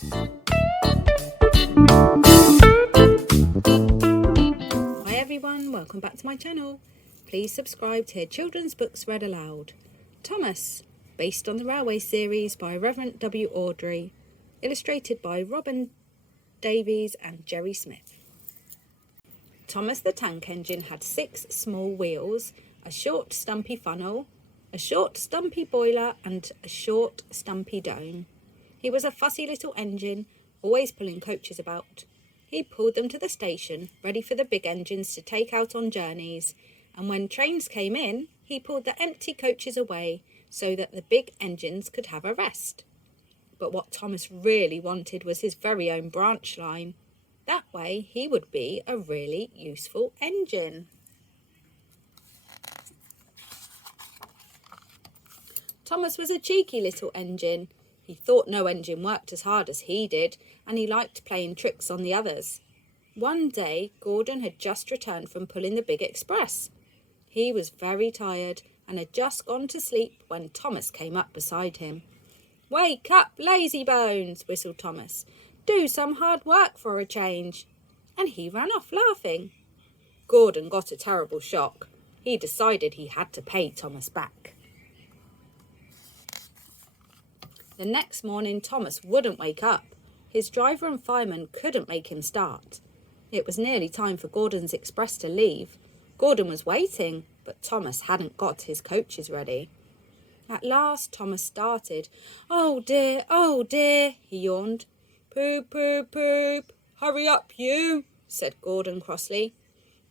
Hi everyone, welcome back to my channel. Please subscribe to hear children's books read aloud. Thomas, based on the Railway series by Reverend W. Awdry, illustrated by Robin Davies and Jerry Smith. Thomas the Tank Engine had 6 small wheels, a short stumpy funnel, a short stumpy boiler and a short stumpy dome. He was a fussy little engine, always pulling coaches about. He pulled them to the station, ready for the big engines to take out on journeys, and when trains came in, he pulled the empty coaches away so that the big engines could have a rest. But what Thomas really wanted was his very own branch line. That way he would be a really useful engine. Thomas was a cheeky little engine. He thought no engine worked as hard as he did, and he liked playing tricks on the others. One day, Gordon had just returned from pulling the big express. He was very tired and had just gone to sleep when Thomas came up beside him. "Wake up, lazy bones," whistled Thomas. "Do some hard work for a change." And he ran off laughing. Gordon got a terrible shock. He decided he had to pay Thomas back. The next morning, Thomas wouldn't wake up. His driver and fireman couldn't make him start. It was nearly time for Gordon's express to leave. Gordon was waiting, but Thomas hadn't got his coaches ready. At last, Thomas started. "Oh dear, he yawned. "Poop, poop, poop. Hurry up, you," said Gordon crossly.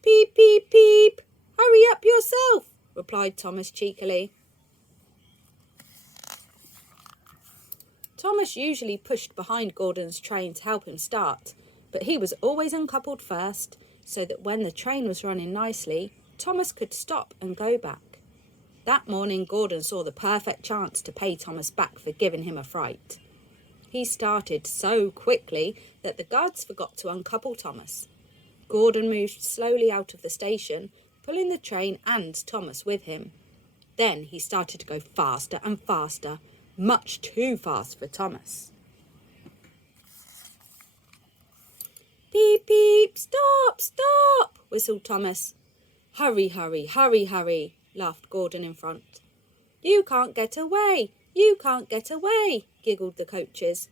"Peep, peep, peep. Hurry up yourself," replied Thomas cheekily. Thomas usually pushed behind Gordon's train to help him start, but he was always uncoupled first, so that when the train was running nicely, Thomas could stop and go back. That morning, Gordon saw the perfect chance to pay Thomas back for giving him a fright. He started so quickly that the guards forgot to uncouple Thomas. Gordon moved slowly out of the station, pulling the train and Thomas with him. Then he started to go faster and faster, much too fast for Thomas. "Beep, beep, stop, stop," whistled Thomas. "Hurry, hurry, hurry, hurry," laughed Gordon in front. "You can't get away, you can't get away," giggled the coaches.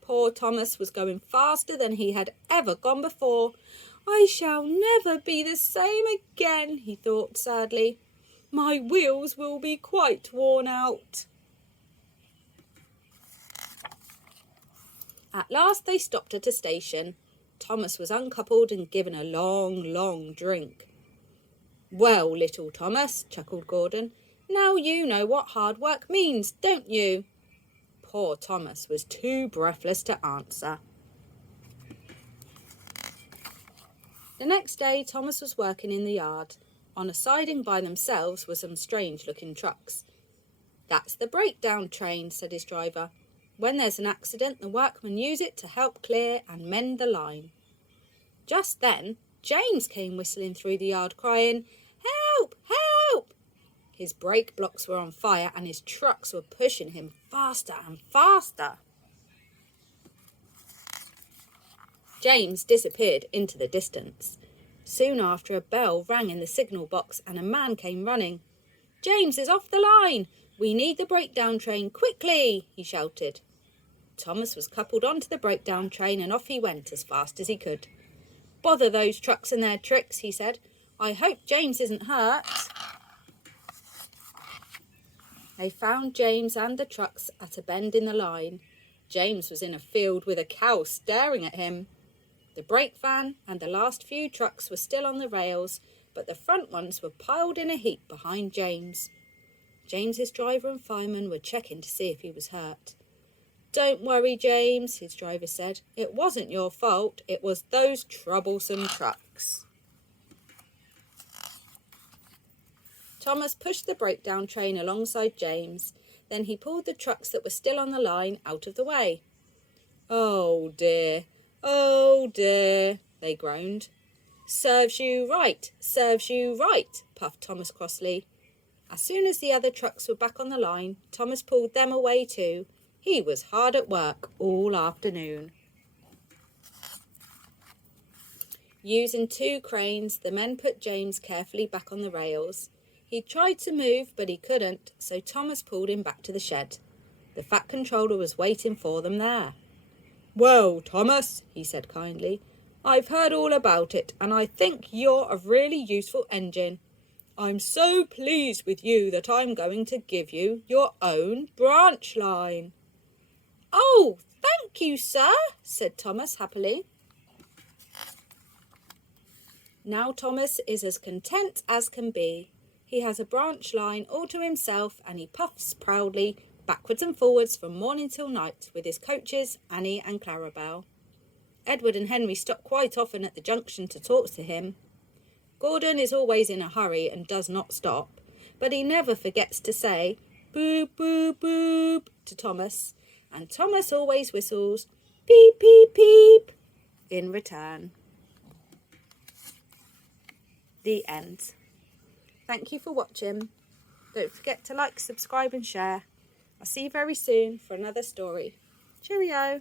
Poor Thomas was going faster than he had ever gone before. "I shall never be the same again," he thought sadly. "My wheels will be quite worn out." At last they stopped at a station. Thomas was uncoupled and given a long, long drink. "Well, little Thomas," chuckled Gordon, "now you know what hard work means, don't you?" Poor Thomas was too breathless to answer. The next day, Thomas was working in the yard. On a siding by themselves were some strange-looking trucks. "That's the breakdown train," said his driver. "When there's an accident, the workmen use it to help clear and mend the line." Just then, James came whistling through the yard, crying, "Help! Help!" His brake blocks were on fire and his trucks were pushing him faster and faster. James disappeared into the distance. Soon after, a bell rang in the signal box and a man came running. "James is off the line! We need the breakdown train quickly!" he shouted. Thomas was coupled onto the breakdown train and off he went as fast as he could. "Bother those trucks and their tricks," he said. "I hope James isn't hurt." They found James and the trucks at a bend in the line. James was in a field with a cow staring at him. The brake van and the last few trucks were still on the rails, but the front ones were piled in a heap behind James. James's driver and fireman were checking to see if he was hurt. "Don't worry, James," his driver said. "It wasn't your fault. It was those troublesome trucks." Thomas pushed the breakdown train alongside James. Then he pulled the trucks that were still on the line out of the way. "Oh dear, they groaned. "Serves you right, puffed Thomas crossly. As soon as the other trucks were back on the line, Thomas pulled them away too, He was hard at work all afternoon. Using 2 cranes, the men put James carefully back on the rails. He tried to move, but he couldn't, so Thomas pulled him back to the shed. The Fat Controller was waiting for them there. "Well, Thomas," he said kindly, "I've heard all about it, and I think you're a really useful engine. I'm so pleased with you that I'm going to give you your own branch line." "Oh, thank you, sir," said Thomas happily. Now Thomas is as content as can be. He has a branch line all to himself, and he puffs proudly backwards and forwards from morning till night with his coaches, Annie and Clarabelle. Edward and Henry stop quite often at the junction to talk to him. Gordon is always in a hurry and does not stop, but he never forgets to say "boop, boop, boop" to Thomas, and Thomas always whistles "peep, peep, peep" in return. The end. Thank you for watching. Don't forget to like, subscribe and share. I'll see you very soon for another story. Cheerio!